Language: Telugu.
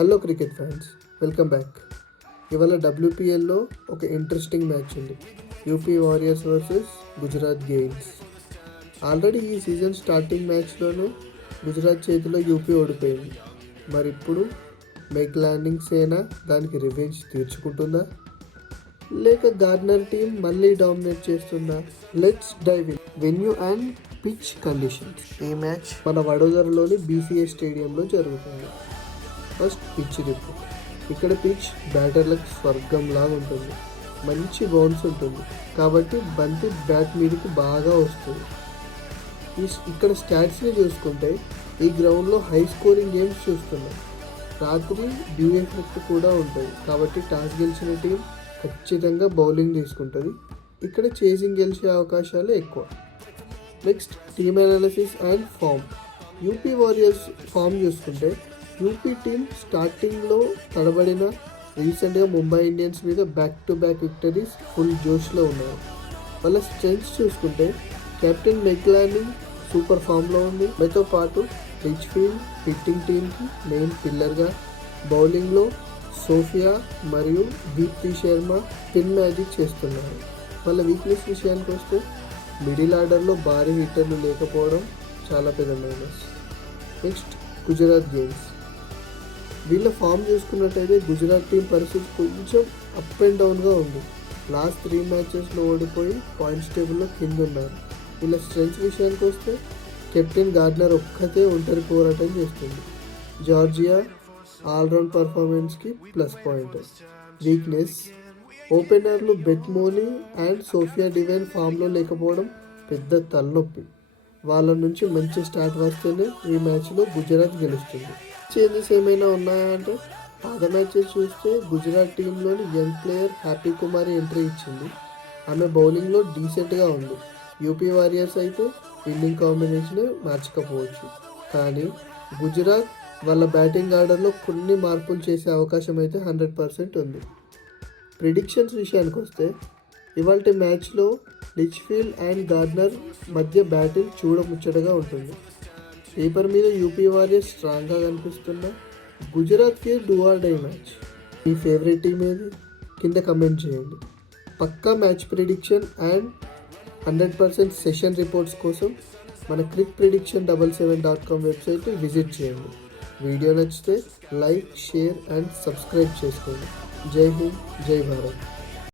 Hello cricket fans, welcome back. ఇవాళ WPLలో ఒక ఇంట్రెస్టింగ్ మ్యాచ్ ఉంది. యూపీ వారియర్స్ వర్సెస్ గుజరాత్ గెయిల్స్. ఆల్రెడీ ఈ సీజన్ స్టార్టింగ్ మ్యాచ్లోనే గుజరాత్ చేతిలో యూపీ ఓడిపోయింది. మరి ఇప్పుడు మెగ్ ల్యాండింగ్ సేన దానికి రివెంజ్ తీర్చుకుంటుందా, లేక గార్డ్నర్ టీం మళ్ళీ డామినేట్ చేస్తుందా? Let's dive in. Venue and pitch conditions. ఈ మ్యాచ్ మన వడోదరలోని BCA స్టేడియంలో జరుగుతుంది. First pitch report. ఇక్కడ పిచ్ బ్యాటర్లకు స్వర్గంలాగా ఉంటుంది. మంచి బౌన్స్ ఉంటుంది కాబట్టి బంతి బ్యాట్ మీదకి బాగా వస్తుంది. ఇక్కడ స్టాట్స్ని చూసుకుంటే ఈ గ్రౌండ్లో హై స్కోరింగ్ గేమ్స్ చూస్తున్నాం. రాత్రి డ్యూ ఎఫెక్ట్ కూడా ఉంటుంది కాబట్టి టాస్ గెలిచిన టీం ఖచ్చితంగా బౌలింగ్ తీసుకుంటుంది. ఇక్కడ చేసింగ్ గెలిచే అవకాశాలు ఎక్కువ. Next team analysis and form. UP warriors form చూసుకుంటే యూపీ టీం స్టార్టింగ్లో తడబడిన రీసెంట్గా ముంబై ఇండియన్స్ మీద back to back victories full జోష్లో ఉన్నారు. వాళ్ళ స్ట్రెంగ్స్ చూసుకుంటే కెప్టెన్ మెగ్ ల్యాండింగ్ సూపర్ ఫామ్లో ఉంది. మీతో పాటు రిచ్ఫీల్డ్ హిట్టింగ్ టీంకి మెయిన్ పిల్లర్గా, బౌలింగ్లో సోఫియా మరియు దీప్తి శర్మ స్పిన్ మ్యాజిక్ చేస్తున్నారు. వాళ్ళ వీక్నెస్ విషయానికి వస్తే మిడిల్ ఆర్డర్లో భారీ హిట్టర్లు లేకపోవడం చాలా పెద్ద మైనస్. నెక్స్ట్ గుజరాత్ గెయిల్స్. వీళ్ళ ఫామ్ చూసుకున్నట్టయితే గుజరాత్ టీం పరిస్థితి కొంచెం అప్ అండ్ డౌన్గా ఉంది. లాస్ట్ 3 మ్యాచెస్లో ఓడిపోయి పాయింట్స్ టేబుల్లో కింద ఉన్నారు. వీళ్ళ స్ట్రెంగ్స్ విషయానికి వస్తే కెప్టెన్ గార్డ్నర్ ఒక్కతే ఒంటరి పోరాటం చేస్తుంది. జార్జియా ఆల్రౌండ్ పర్ఫార్మెన్స్కి ప్లస్ పాయింట్. వీక్నెస్ ఓపెనర్లు బెట్మోనీ అండ్ సోఫియా డివైన్ ఫామ్లో లేకపోవడం పెద్ద తలనొప్పి. వాళ్ళ నుంచి మంచి స్టార్ట్ వస్తేనే ఈ మ్యాచ్లో గుజరాత్ గెలుస్తుంది. చేంజెస్ ఏమైనా ఉన్నాయా అంటే పాత మ్యాచెస్ చూస్తే గుజరాత్ టీంలోని యంగ్ ప్లేయర్ హ్యాపీ కుమారి ఎంట్రీ ఇచ్చింది. ఆమె బౌలింగ్లో డీసెంట్గా ఉంది. యూపీ వారియర్స్ అయితే ఫీల్డింగ్ కాంబినేషనే మార్చకపోవచ్చు, కానీ గుజరాత్ వాళ్ళ బ్యాటింగ్ ఆర్డర్లో కొన్ని మార్పులు చేసే అవకాశం అయితే 100% ఉంది. ప్రిడిక్షన్స్ విషయానికి వస్తే ఇవాళ మ్యాచ్లో రిచ్ఫీల్డ్ అండ్ గార్డ్నర్ మధ్య బ్యాటింగ్ చూడముచ్చటగా ఉంటుంది. పేపర్ మీద యూపీ వారియర్స్ స్ట్రాంగ్గా కనిపిస్తున్నా గుజరాత్కి డూ ఆర్ డై మ్యాచ్. మీ ఫేవరెట్ టీం ఏది కింద కమెంట్ చేయండి. పక్కా match prediction and 100% session reports కోసం మన crickprediction77.com వెబ్సైట్ని విజిట్ చేయండి. వీడియో నచ్చితే లైక్, షేర్ అండ్ సబ్స్క్రైబ్ చేసుకోండి. జై హింద్, జై భారత్.